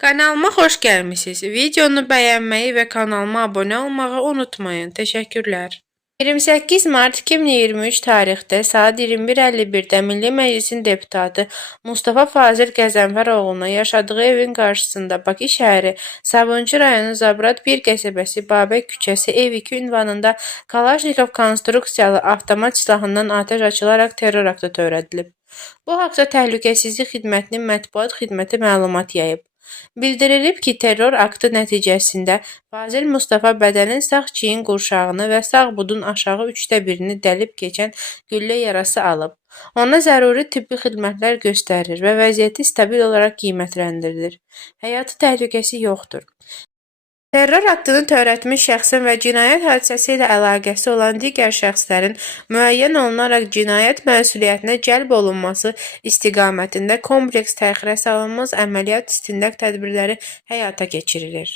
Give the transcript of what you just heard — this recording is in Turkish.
Kanalıma xoş gəlmisiniz. Videonu bəyənməyi və kanalıma abunə olmağı unutmayın. Təşəkkürlər. 28 mart 2023 tarixdə saat 21:51-də Milli Məclisin deputatı Mustafa Fazil Qəzənfəroğlu'na yaşadığı evin qarşısında Bakı şəhəri Sabunçu rayonu Zabrat 1 qəsəbəsi Babək küçəsi ev 2 ünvanında Kalaşnikov konstruksiyalı avtomat silahından atəş açılaraq terror aktı törədilib. Bu haqda Təhlükəsizlik Xidmətinin mətbuat xidməti məlumat yayıb. Bildirilib ki, terror aktı nəticəsində Fazil Mustafa bədənin sağ çiyin qurşağını və sağ budun aşağı üçdə birini dəlib keçən güllə yarası alıb. Ona zəruri tibbi xidmətlər göstərilir və vəziyyəti stabil olaraq qiymətləndirilir. Həyatı təhlükəsi yoxdur. Terror aktını törətmiş şəxsin və cinayət hadisəsi ilə əlaqəsi olan digər şəxslərin müəyyən olunaraq cinayət məsuliyyətinə cəlb olunması istiqamətində kompleks təxirə salınmaz əməliyyat istintaq tədbirləri həyata keçirilir.